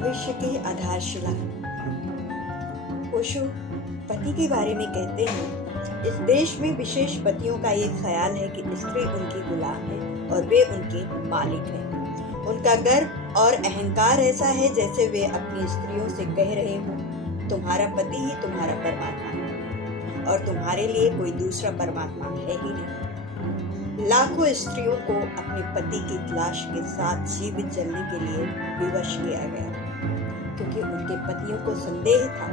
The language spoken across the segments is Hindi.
भविष्य की आधारशिला। ओशो पति के बारे में कहते हैं, इस देश में विशेष पतियों का ये ख्याल है कि स्त्री उनकी गुलाम है और वे उनके मालिक हैं। उनका गर्व और अहंकार ऐसा है जैसे वे अपनी स्त्रियों से कह रहे हों, तुम्हारा पति ही तुम्हारा परमात्मा है और तुम्हारे लिए कोई दूसरा परमात्मा है ही नहीं। लाखों स्त्रियों को अपने पति की लाश के साथ जीवित जलने के लिए विवश किया गया, क्योंकि उनके पतियों को संदेह था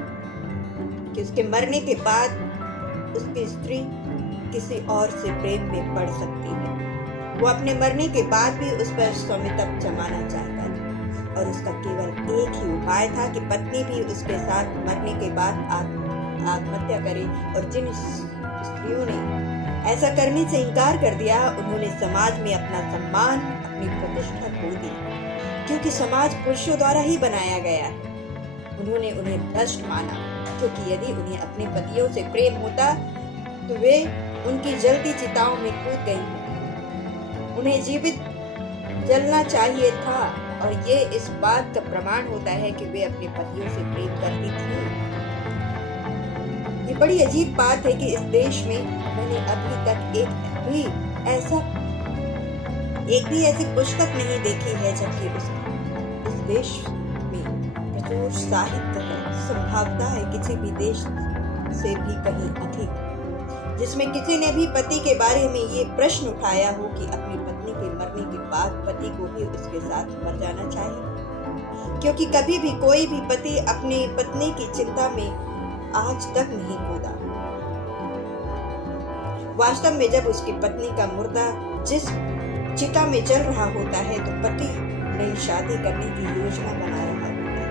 कि उसके मरने के बाद उसकी स्त्री किसी और से प्रेम में पड़ सकती है। वो अपने मरने के बाद भी उस पर स्वामित्व जमाना चाहता था और उसका केवल एक ही उपाय था कि पत्नी भी उसके साथ मरने के बाद आत्महत्या करे। और जिन स्त्रियों ने ऐसा करने से इनकार कर दिया, उन्होंने समाज में अपना सम्मान, अपनी प्रतिष्ठा खो दी, क्योंकि समाज पुरुषों द्वारा ही बनाया गया है। उन्होंने उन्हें भ्रष्ट माना, क्योंकि यदि उन्हें अपने पतियों से प्रेम होता तो वे उनकी जलती चिताओं में कूद गई। उन्हें जीवित जलना चाहिए था और ये इस बात का प्रमाण होता है कि वे अपने पतियों से प्रेम करती थी। ये बड़ी अजीब बात है कि इस देश में मैंने अभी तक एक भी ऐसी पुस्तक नहीं देखी है, जबकि इस देश में प्रचुर साहित्य है, संभावना है किसी भी देश से भी कहीं अधिक, जिसमें किसी ने भी पति के बारे में ये प्रश्न उठाया हो कि अपनी पत्नी के मरने के बाद पति को भी उसके साथ मर जाना चाहिए। क्योंकि कभी भी कोई भी पति अपनी पत्नी की चिंता में आज तक नहीं कूदा। वास्तव में जब उसकी पत्नी का मुर्दा जिस चिता में जल रहा होता है तो पति नई शादी करने की योजना बना रहा होता है।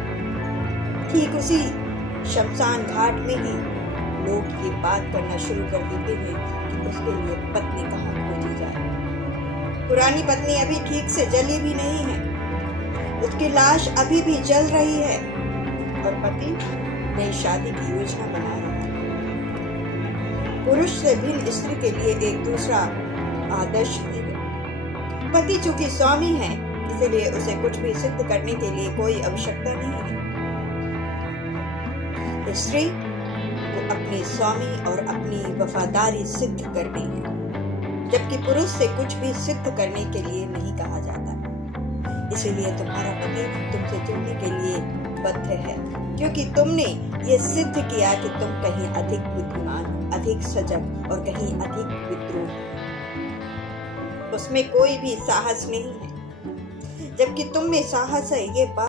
ठीक उसी शमशान घाट में ही लोग ये बात करना शुरू कर देते हैं कि उसके लिए पत्नी कहाँ खोजी जाए। पुरानी पत्नी अभी ठीक से जली भी नहीं है, उसकी लाश अभी भी जल रही है और पति नई शादी की योजना बना रहा है। पुरुष से भिन्न स्त्री के लिए एक दूसरा आदर्श भी है। पति चूंकि स्वामी है, इसलिए उसे कुछ भी सिद्ध करने के लिए कोई आवश्यकता नहीं है। स्त्री को अपने स्वामी और अपनी वफादारी सिद्ध करनी है, जबकि पुरुष से कुछ भी सिद्ध करने के लिए नहीं कहा जाता। इसीलिए तुम्हारा पति तुमसे जुड़ने के लिए बद्ध है, क्योंकि तुमने ये सिद्ध किया कि तुम कहीं अधिक बुद्धिमान, अधिक सजग और कहीं अधिक विद्रोह। उसमें कोई भी साहस नहीं है, जबकि तुम में साहस है। ये बात